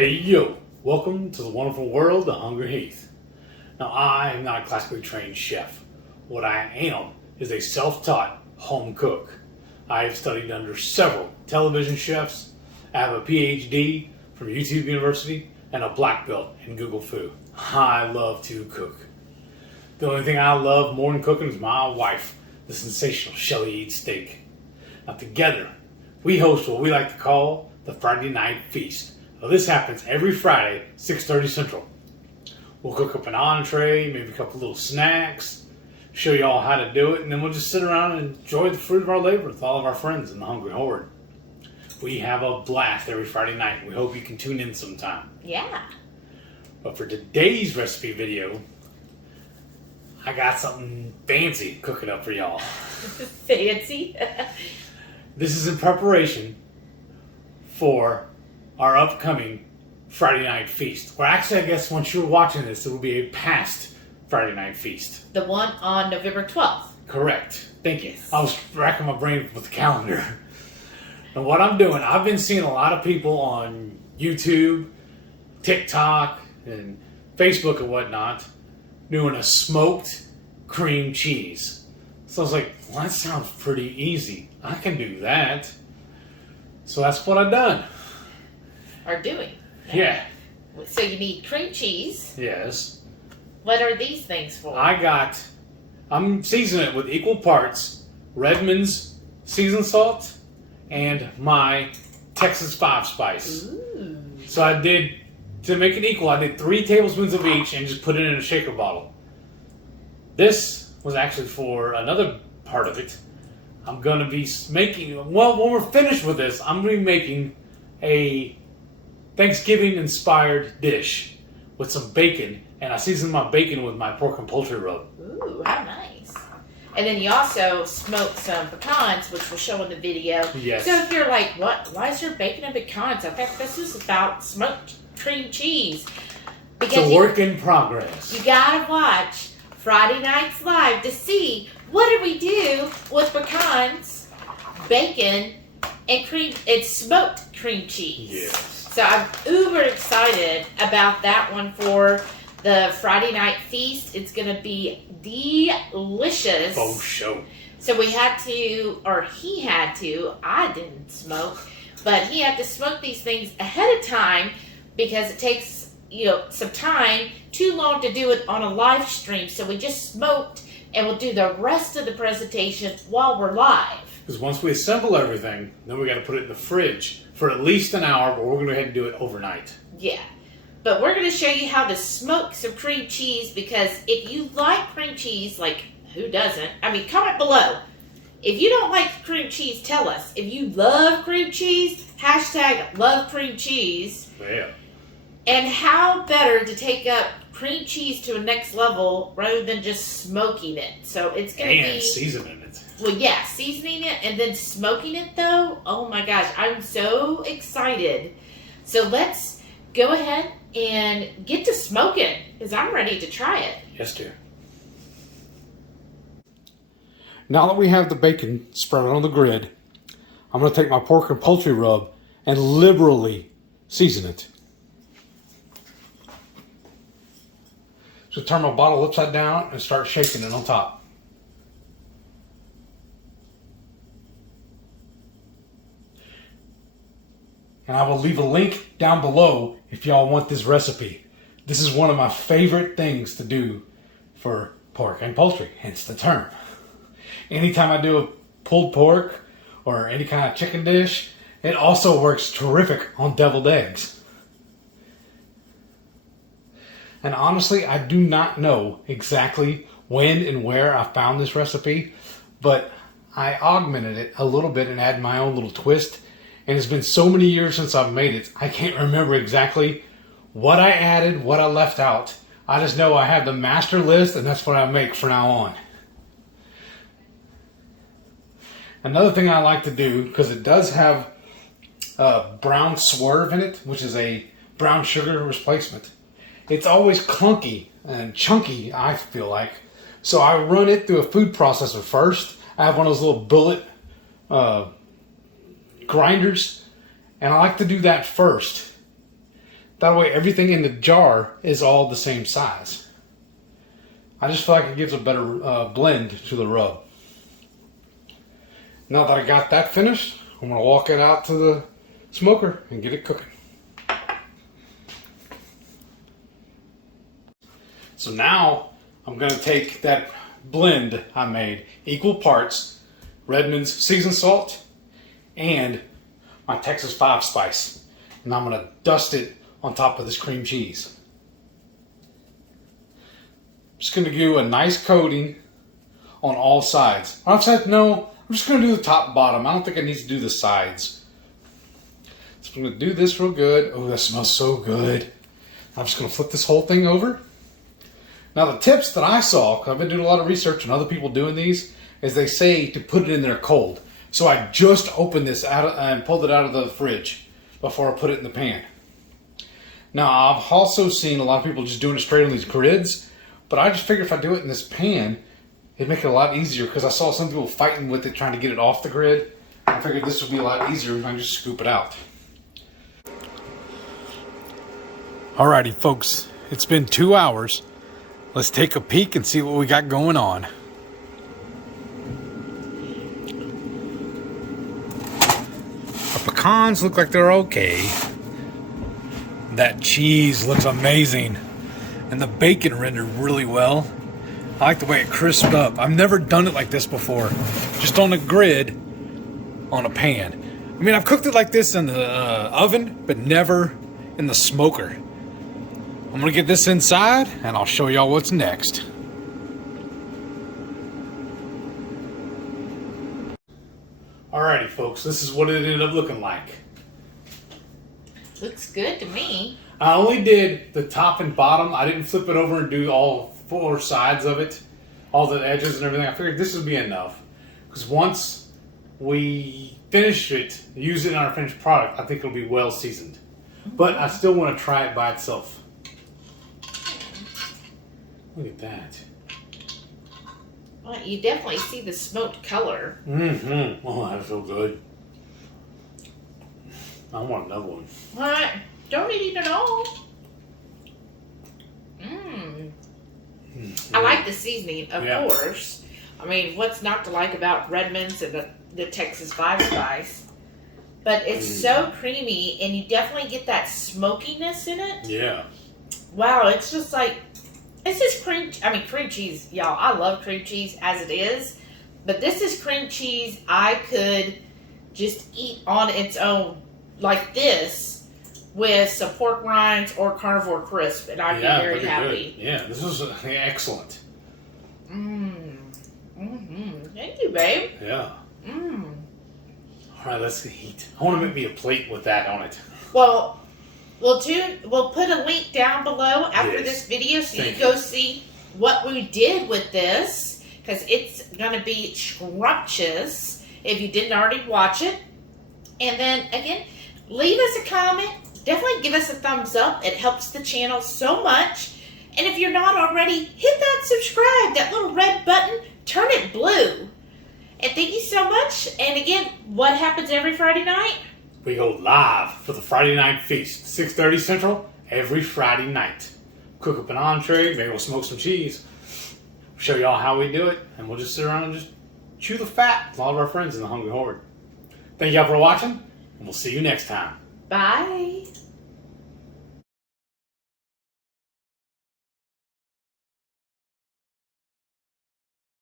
Hey yo, welcome to the wonderful world of HungryHeath. Now I am not a classically trained chef. What I am is a self-taught home cook. I have studied under several television chefs. I have a PhD from YouTube University and a black belt in Google Food. I love to cook. The only thing I love more than cooking is my wife, the sensational Shelly eats steak. Now together, we host what we like to call the Friday Night Feast. Now, this happens every Friday, 6:30 Central. We'll cook up an entree, maybe a couple little snacks, show you all how to do it, and then we'll just sit around and enjoy the fruit of our labor with all of our friends in the Hungry Horde. We have a blast every Friday night. We hope you can tune in sometime. Yeah. But for today's recipe video, I got something fancy cooking up for y'all. Fancy? This is in preparation for our upcoming Friday Night Feast. Or actually, I guess once you're watching this, it will be a past Friday Night Feast. The one on November 12th. Correct. Thank you. I was racking my brain with the calendar. And what I'm doing, I've been seeing a lot of people on YouTube, TikTok, and Facebook and whatnot doing a smoked cream cheese. So I was like, well, that sounds pretty easy. I can do that. So that's what I've done. Are doing. Yeah. So you need cream cheese. Yes. What are these things for? I'm seasoning it with equal parts Redmond's seasoned salt and my Texas 5 spice. Ooh. So to make it equal, I did 3 tablespoons of each and just put it in a shaker bottle. This was actually for another part of it. I'm going to be making, well, when we're finished with this, I'm going to be making a Thanksgiving-inspired dish with some bacon, and I seasoned my bacon with my pork and poultry rub. Ooh, how nice. And then you also smoked some pecans, which we'll show in the video. Yes. So if you're like, what? Why is there bacon and pecans? I thought this was about smoked cream cheese. It's a work in progress. You gotta watch Friday Nights Live to see what did we do with pecans, bacon, and smoked cream cheese. Yes. So I'm uber excited about that one for the Friday Night Feast. It's going to be delicious. Oh, show. So we had to, or he had to, I didn't smoke, but he had to smoke these things ahead of time because it takes, some time, too long to do it on a live stream. So we just smoked and we'll do the rest of the presentation while we're live. Because once we assemble everything, then we got to put it in the fridge for at least an hour, but we're going to go ahead and do it overnight. Yeah. But we're going to show you how to smoke some cream cheese because if you like cream cheese, like who doesn't? I mean, comment below. If you don't like cream cheese, tell us. If you love cream cheese, hashtag love cream cheese. Yeah. And how better to take up cream cheese to a next level rather than just smoking it. So it's going to be... And seasoning it. Well, yeah, seasoning it and then smoking it, though. Oh, my gosh. I'm so excited. So let's go ahead and get to smoking because I'm ready to try it. Yes, dear. Now that we have the bacon spread on the grid, I'm going to take my pork and poultry rub and liberally season it. So turn my bottle upside down and start shaking it on top. And I will leave a link down below if y'all want this recipe. This is one of my favorite things to do for pork and poultry, hence the term. Anytime I do a pulled pork or any kind of chicken dish, it also works terrific on deviled eggs. And honestly, I do not know exactly when and where I found this recipe, but I augmented it a little bit and added my own little twist. And it's been so many years since I've made it, I can't remember exactly what I added, what I left out. I just know I have the master list, and that's what I make from now on. Another thing I like to do, because it does have brown swerve in it, which is a brown sugar replacement. It's always clunky and chunky, I feel like. So I run it through a food processor first. I have one of those little bullet grinders, and I like to do that first. That way everything in the jar is all the same size. I just feel like it gives a better blend to the rub. Now that I got that finished, I'm going to walk it out to the smoker and get it cooking. So now I'm going to take that blend I made, equal parts Redmond's seasoned salt and my Texas 5 spice, and I'm going to dust it on top of this cream cheese. Just going to do a nice coating on all sides. I'm just going to do the top and bottom. I don't think I need to do the sides. So I'm going to do this real good. Oh, that smells so good. I'm just going to flip this whole thing over. Now the tips that I saw, because I've been doing a lot of research on other people doing these, is they say to put it in there cold. So I just opened this out and pulled it out of the fridge before I put it in the pan. Now I've also seen a lot of people just doing it straight on these grids, but I just figured if I do it in this pan, it'd make it a lot easier, because I saw some people fighting with it trying to get it off the grid. I figured this would be a lot easier if I just scoop it out. Alrighty folks, it's been 2 hours. Let's take a peek and see what we got going on. Our pecans look like they're okay. That cheese looks amazing. And the bacon rendered really well. I like the way it crisped up. I've never done it like this before. Just on a grid, on a pan. I mean, I've cooked it like this in the oven, but never in the smoker. I'm gonna get this inside and I'll show y'all what's next. Alrighty folks, this is what it ended up looking like. Looks good to me. I only did the top and bottom. I didn't flip it over and do all 4 sides of it, all the edges and everything. I figured this would be enough, because once we finish it, use it in our finished product, I think it'll be well seasoned. But I still want to try it by itself. Look at that. Well, you definitely see the smoked color. Mm-hmm. Oh, that's so good. I want another one. What? Don't eat it all. Mmm. Mm-hmm. I like the seasoning, of course. I mean, what's not to like about Redmond's and the Texas 5 spice? But it's so creamy, and you definitely get that smokiness in it. Yeah. Wow, it's just like, it's just cream cheese, y'all. I love cream cheese as it is. But this is cream cheese I could just eat on its own like this with some pork rinds or carnivore crisp, and I'd be very happy. Good. Yeah, this is excellent. Thank you, babe. Yeah. All right, let's eat. I want to make me a plate with that on it. Well, we'll put a link down below after this video so you go see what we did with this, because it's going to be scrumptious if you didn't already watch it. And then, again, leave us a comment. Definitely give us a thumbs up. It helps the channel so much. And if you're not already, hit that subscribe, that little red button, turn it blue. And thank you so much. And again, what happens every Friday night? We go live for the Friday night feast, 6:30 Central, every Friday night. Cook up an entree, maybe we'll smoke some cheese. Show y'all how we do it, and we'll just sit around and just chew the fat with all of our friends in the Hungry Horde. Thank y'all for watching, and we'll see you next time. Bye.